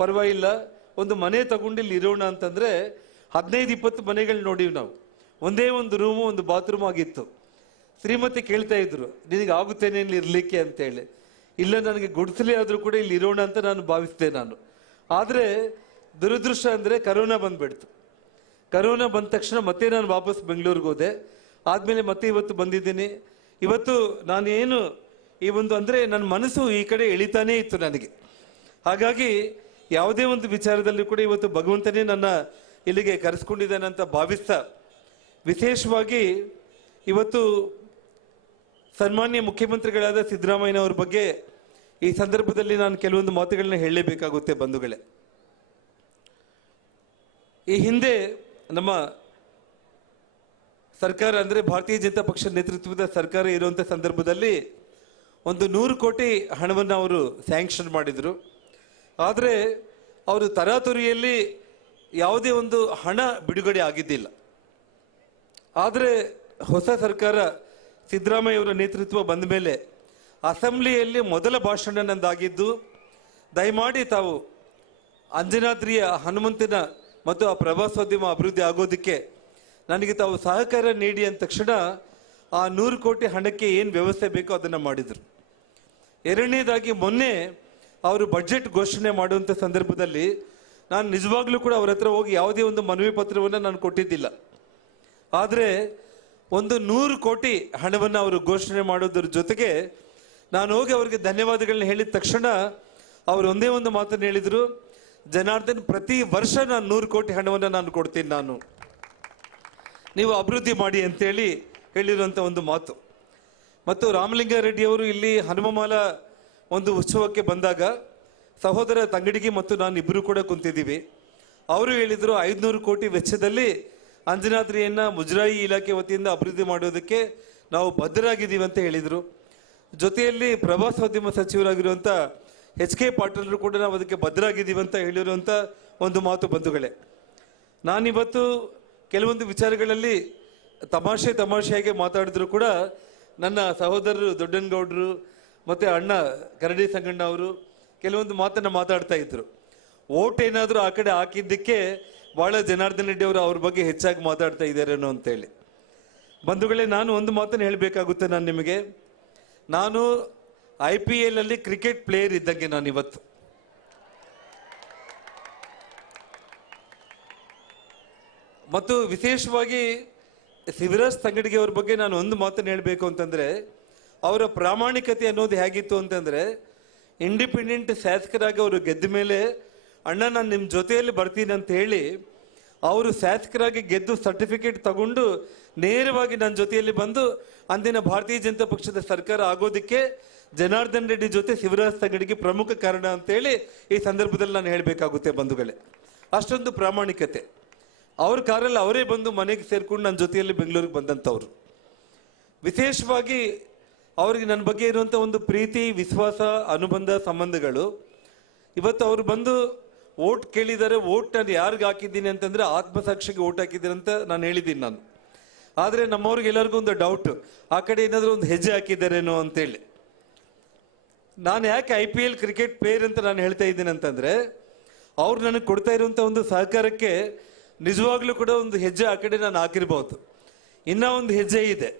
ಪರವಾಗಿಲ್ಲ, ಒಂದು ಮನೆ ತಗೊಂಡು ಇಲ್ಲಿ ಇರೋಣ ಅಂತಂದರೆ 15-20 ಮನೆಗಳು ನೋಡಿವಿ ನಾವು. ಒಂದೇ ಒಂದು ರೂಮು, ಒಂದು ಬಾತ್ರೂಮ್ ಆಗಿತ್ತು. ಶ್ರೀಮತಿ ಕೇಳ್ತಾ ಇದ್ರು, ನಿನಗೆ ಆಗುತ್ತೇನೆ ಇಲ್ಲಿ ಇರಲಿಕ್ಕೆ ಅಂತೇಳಿ. ಇಲ್ಲ, ನನಗೆ ಗುಡಿಸಲೇ ಆದರೂ ಕೂಡ ಇಲ್ಲಿ ಇರೋಣ ಅಂತ ನಾನು ಭಾವಿಸಿದೆ ನಾನು. ಆದರೆ ದುರದೃಷ್ಟ ಅಂದರೆ ಕರೋನಾ ಬಂದುಬಿಡ್ತು. ಕರೋನಾ ಬಂದ ತಕ್ಷಣ ಮತ್ತೆ ನಾನು ವಾಪಸ್ ಬೆಂಗಳೂರಿಗೆ ಹೋದೆ. ಆದಮೇಲೆ ಮತ್ತೆ ಇವತ್ತು ಬಂದಿದ್ದೀನಿ. ಇವತ್ತು ನಾನು ಏನು ಈ ಒಂದು ಅಂದರೆ ನನ್ನ ಮನಸ್ಸು ಈ ಕಡೆ ಎಳಿತಾನೇ ಇತ್ತು ನನಗೆ. ಹಾಗಾಗಿ ಯಾವುದೇ ಒಂದು ವಿಚಾರದಲ್ಲಿ ಕೂಡ ಇವತ್ತು ಭಗವಂತನೇ ನನ್ನ ಇಲ್ಲಿಗೆ ಕರೆಸ್ಕೊಂಡಿದ್ದಾನೆ ಅಂತ ಭಾವಿಸ್ತಾ, ವಿಶೇಷವಾಗಿ ಇವತ್ತು ಸನ್ಮಾನ್ಯ ಮುಖ್ಯಮಂತ್ರಿಗಳಾದ ಸಿದ್ದರಾಮಯ್ಯನವ್ರ ಬಗ್ಗೆ ಈ ಸಂದರ್ಭದಲ್ಲಿ ನಾನು ಕೆಲವೊಂದು ಮಾತುಗಳನ್ನ ಹೇಳಲೇಬೇಕಾಗುತ್ತೆ ಬಂಧುಗಳೇ. ಈ ಹಿಂದೆ ನಮ್ಮ ಸರ್ಕಾರ ಅಂದರೆ ಭಾರತೀಯ ಜನತಾ ಪಕ್ಷ ನೇತೃತ್ವದ ಸರ್ಕಾರ ಇರುವಂಥ ಸಂದರ್ಭದಲ್ಲಿ ಒಂದು 100 ಕೋಟಿ ಹಣವನ್ನು ಅವರು ಸ್ಯಾಂಕ್ಷನ್ ಮಾಡಿದರು. ಆದರೆ ಅವರು ತರಾತುರಿಯಲ್ಲಿ ಯಾವುದೇ ಒಂದು ಹಣ ಬಿಡುಗಡೆ ಆಗಿದ್ದಿಲ್ಲ. ಆದರೆ ಹೊಸ ಸರ್ಕಾರ ಸಿದ್ದರಾಮಯ್ಯವರ ನೇತೃತ್ವ ಬಂದ ಮೇಲೆ ಅಸೆಂಬ್ಲಿಯಲ್ಲಿ ಮೊದಲ ಭಾಷಣ ನಂದಾಗಿದ್ದು, ದಯಮಾಡಿ ತಾವು ಅಂಜನಾದ್ರಿಯ ಹನುಮಂತನ ಮತ್ತು ಆ ಪ್ರವಾಸೋದ್ಯಮ ಅಭಿವೃದ್ಧಿ ಆಗೋದಕ್ಕೆ ನನಗೆ ತಾವು ಸಹಕಾರ ನೀಡಿ ಅಂದ ತಕ್ಷಣ ಆ 100 ಕೋಟಿ ಹಣಕ್ಕೆ ಏನು ವ್ಯವಸ್ಥೆ ಬೇಕೋ ಅದನ್ನು ಮಾಡಿದರು. ಎರಡನೇದಾಗಿ ಮೊನ್ನೆ ಅವರು ಬಜೆಟ್ ಘೋಷಣೆ ಮಾಡುವಂಥ ಸಂದರ್ಭದಲ್ಲಿ ನಾನು ನಿಜವಾಗ್ಲೂ ಕೂಡ ಅವ್ರ ಹತ್ರ ಹೋಗಿ ಯಾವುದೇ ಒಂದು ಮನವಿ ಪತ್ರವನ್ನು ನಾನು ಕೊಟ್ಟಿದ್ದಿಲ್ಲ. ಆದರೆ ಒಂದು 100 ಕೋಟಿ ಹಣವನ್ನು ಅವರು ಘೋಷಣೆ ಮಾಡೋದ್ರ ಜೊತೆಗೆ ನಾನು ಹೋಗಿ ಅವರಿಗೆ ಧನ್ಯವಾದಗಳನ್ನ ಹೇಳಿದ ತಕ್ಷಣ ಅವರು ಒಂದೇ ಒಂದು ಮಾತನ್ನು ಹೇಳಿದರು, ಜನಾರ್ದನ್, ಪ್ರತಿ ವರ್ಷ ನಾನು 100 ಕೋಟಿ ಹಣವನ್ನು ನಾನು ಕೊಡ್ತೀನಿ, ನಾನು ನೀವು ಅಭಿವೃದ್ಧಿ ಮಾಡಿ ಅಂತೇಳಿ ಹೇಳಿರುವಂಥ ಒಂದು ಮಾತು. ಮತ್ತು ರಾಮಲಿಂಗಾರೆಡ್ಡಿ ಅವರು ಇಲ್ಲಿ ಹನುಮಮಾಲ ಒಂದು ಉತ್ಸವಕ್ಕೆ ಬಂದಾಗ ಸಹೋದರ ತಂಗಡಿಗೆ ಮತ್ತು ನಾನು ಇಬ್ಬರು ಕೂಡ ಕುಂತಿದ್ದೀವಿ. ಅವರು ಹೇಳಿದರು 500 ಕೋಟಿ ವೆಚ್ಚದಲ್ಲಿ ಅಂಜನಾದ್ರಿಯನ್ನು ಮುಜರಾಯಿ ಇಲಾಖೆ ವತಿಯಿಂದ ಅಭಿವೃದ್ಧಿ ಮಾಡೋದಕ್ಕೆ ನಾವು ಬದ್ಧರಾಗಿದ್ದೀವಿ ಅಂತ ಹೇಳಿದರು. ಜೊತೆಯಲ್ಲಿ ಪ್ರವಾಸೋದ್ಯಮ ಸಚಿವರಾಗಿರುವಂಥ HK ಪಾಟೀಲರು ಕೂಡ ನಾವು ಅದಕ್ಕೆ ಬದ್ಧರಾಗಿದ್ದೀವಿ ಅಂತ ಹೇಳಿರುವಂಥ ಒಂದು ಮಾತು ಬಂಧುಗಳೇ. ನಾನಿವತ್ತು ಕೆಲವೊಂದು ವಿಚಾರಗಳಲ್ಲಿ ತಮಾಷೆಯಾಗಿ ಮಾತಾಡಿದ್ರು ಕೂಡ ನನ್ನ ಸಹೋದರರು ದೊಡ್ಡನಗೌಡರು ಮತ್ತು ಅಣ್ಣ ಕರಡಿ ಸಂಗಣ್ಣ ಅವರು ಕೆಲವೊಂದು ಮಾತನ್ನು ಮಾತಾಡ್ತಾ ಇದ್ರು. ಓಟ್ ಏನಾದರೂ ಆ ಕಡೆ ಹಾಕಿದ್ದಕ್ಕೆ ಭಾಳ ಜನಾರ್ದನ್ ರೆಡ್ಡಿ ಅವರು ಅವ್ರ ಬಗ್ಗೆ ಹೆಚ್ಚಾಗಿ ಮಾತಾಡ್ತಾ ಇದ್ದಾರೇನೋ ಅಂತೇಳಿ. ಬಂಧುಗಳೇ, ನಾನು ಒಂದು ಮಾತನ್ನು ಹೇಳಬೇಕಾಗುತ್ತೆ. ನಾನು ನಿಮಗೆ, ನಾನು IPL ಅಲ್ಲಿ ಕ್ರಿಕೆಟ್ ಪ್ಲೇಯರ್ ಇದ್ದಂಗೆ ನಾನು ಇವತ್ತು. ಮತ್ತು ವಿಶೇಷವಾಗಿ ಶಿವರಾಜ್ ತಂಗಡಿಗೆ ಅವ್ರ ಬಗ್ಗೆ ನಾನು ಒಂದು ಮಾತನ್ನು ಹೇಳಬೇಕು ಅಂತಂದರೆ, ಅವರ ಪ್ರಾಮಾಣಿಕತೆ ಅನ್ನೋದು ಹೇಗಿತ್ತು ಅಂತಂದರೆ, ಇಂಡಿಪೆಂಡೆಂಟ್ ಶಾಸಕರಾಗಿ ಅವರು ಗೆದ್ದ ಮೇಲೆ ಅಣ್ಣ ನಾನು ನಿಮ್ಮ ಜೊತೆಯಲ್ಲಿ ಬರ್ತೀನಿ ಅಂತ ಹೇಳಿ ಅವರು ಶಾಸಕರಾಗಿ ಗೆದ್ದು ಸರ್ಟಿಫಿಕೇಟ್ ತಗೊಂಡು ನೇರವಾಗಿ ನನ್ನ ಜೊತೆಯಲ್ಲಿ ಬಂದು ಅಂದಿನ ಭಾರತೀಯ ಜನತಾ ಪಕ್ಷದ ಸರ್ಕಾರ ಆಗೋದಕ್ಕೆ ಜನಾರ್ದನ್ ರೆಡ್ಡಿ ಜೊತೆ ಶಿವರಾಜ್ ತಂಗಡಿಗೆ ಪ್ರಮುಖ ಕಾರಣ ಅಂತೇಳಿ ಈ ಸಂದರ್ಭದಲ್ಲಿ ನಾನು ಹೇಳಬೇಕಾಗುತ್ತೆ ಬಂಧುಗಳೇ. ಅಷ್ಟೊಂದು ಪ್ರಾಮಾಣಿಕತೆ. ಅವ್ರ ಕಾರಲ್ಲಿ ಅವರೇ ಬಂದು ಮನೆಗೆ ಸೇರ್ಕೊಂಡು ನನ್ನ ಜೊತೆಯಲ್ಲಿ ಬೆಂಗಳೂರಿಗೆ ಬಂದಂಥವ್ರು. ವಿಶೇಷವಾಗಿ ಅವ್ರಿಗೆ ನನ್ನ ಬಗ್ಗೆ ಇರುವಂಥ ಒಂದು ಪ್ರೀತಿ, ವಿಶ್ವಾಸ, ಅನುಬಂಧ, ಸಂಬಂಧಗಳು. ಇವತ್ತು ಅವರು ಬಂದು ಓಟ್ ಕೇಳಿದ್ದಾರೆ. ಓಟ್ ನಾನು ಯಾರಿಗೆ ಹಾಕಿದ್ದೀನಿ ಅಂತಂದರೆ ಆತ್ಮಸಾಕ್ಷಿಗೆ ಓಟ್ ಹಾಕಿದ್ದೀನಿ ಅಂತ ನಾನು ಹೇಳಿದ್ದೀನಿ ನಾನು. ಆದರೆ ನಮ್ಮವ್ರಿಗೆ ಎಲ್ಲರಿಗೂ ಒಂದು ಡೌಟ್, ಆ ಕಡೆ ಏನಾದರೂ ಒಂದು ಹೆಜ್ಜೆ ಹಾಕಿದ್ದಾರೇನೋ ಅಂತೇಳಿ. ನಾನು ಯಾಕೆ IPL ಕ್ರಿಕೆಟ್ ಪ್ಲೇಯರ್ ಅಂತ ನಾನು ಹೇಳ್ತಾ ಇದ್ದೀನಿ ಅಂತಂದರೆ, ಅವ್ರು ನನಗೆ ಕೊಡ್ತಾ ಇರುವಂಥ ಒಂದು ಸಹಕಾರಕ್ಕೆ ನಿಜವಾಗ್ಲೂ ಕೂಡ ಒಂದು ಹೆಜ್ಜೆ ಆ ಕಡೆ ನಾನು ಹಾಕಿರ್ಬೋದು. ಇನ್ನೂ ಒಂದು ಹೆಜ್ಜೆ ಇದೆ.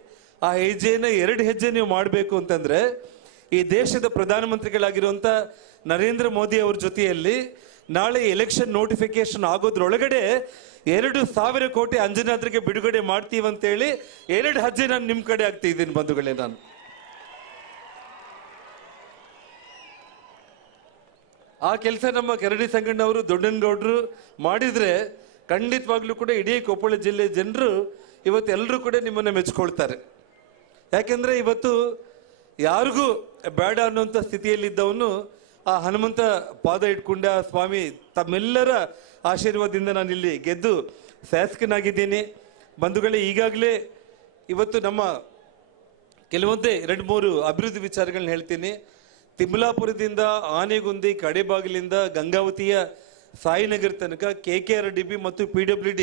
ಆ ಹೆಜ್ಜೆಯನ್ನು 2 ಹೆಜ್ಜೆ ನೀವು ಮಾಡಬೇಕು ಅಂತಂದರೆ, ಈ ದೇಶದ ಪ್ರಧಾನಮಂತ್ರಿಗಳಾಗಿರುವಂಥ ನರೇಂದ್ರ ಮೋದಿ ಅವ್ರ ಜೊತೆಯಲ್ಲಿ ನಾಳೆ ಎಲೆಕ್ಷನ್ ನೋಟಿಫಿಕೇಶನ್ ಆಗೋದ್ರೊಳಗಡೆ 2,000 ಕೋಟಿ ಅಂಜನಾದ್ರಿಗೆ ಬಿಡುಗಡೆ ಮಾಡ್ತೀವಂತೇಳಿ 2 ಹೆಜ್ಜೆ ನಾನು ನಿಮ್ಮ ಕಡೆ ಆಗ್ತಿದ್ದೀನಿ ಬಂಧುಗಳೇ. ನಾನು ಆ ಕೆಲಸ ನಮ್ಮ ಕರಡಿ ಸಂಗಣ್ಣವರು, ದೊಡ್ಡನಗೌಡರು ಮಾಡಿದರೆ ಖಂಡಿತವಾಗ್ಲೂ ಕೂಡ ಇಡೀ ಕೊಪ್ಪಳ ಜಿಲ್ಲೆ ಜನರು ಇವತ್ತು ಎಲ್ಲರೂ ಕೂಡ ನಿಮ್ಮನ್ನು ಮೆಚ್ಕೊಳ್ತಾರೆ. ಯಾಕೆಂದರೆ ಇವತ್ತು ಯಾರಿಗೂ ಬೇಡ ಅನ್ನುವಂಥ ಸ್ಥಿತಿಯಲ್ಲಿದ್ದವನು ಆ ಹನುಮಂತ ಪಾದ ಇಟ್ಕೊಂಡ ಸ್ವಾಮಿ ತಮ್ಮೆಲ್ಲರ ಆಶೀರ್ವಾದದಿಂದ ನಾನಿಲ್ಲಿ ಗೆದ್ದು ಶಾಸಕನಾಗಿದ್ದೀನಿ ಬಂಧುಗಳೇ. ಈಗಾಗಲೇ ಇವತ್ತು ನಮ್ಮ ಕೆಲವೊಂದೇ 2-3 ಅಭಿವೃದ್ಧಿ ವಿಚಾರಗಳನ್ನ ಹೇಳ್ತೀನಿ. ತಿಮ್ಲಾಪುರದಿಂದ ಆನೆಗುಂದಿ ಕಡೆಬಾಗಿಲಿಂದ ಗಂಗಾವತಿಯ ಸಾಯಿನಗರ ತನಕ KKRDB ಮತ್ತು PWD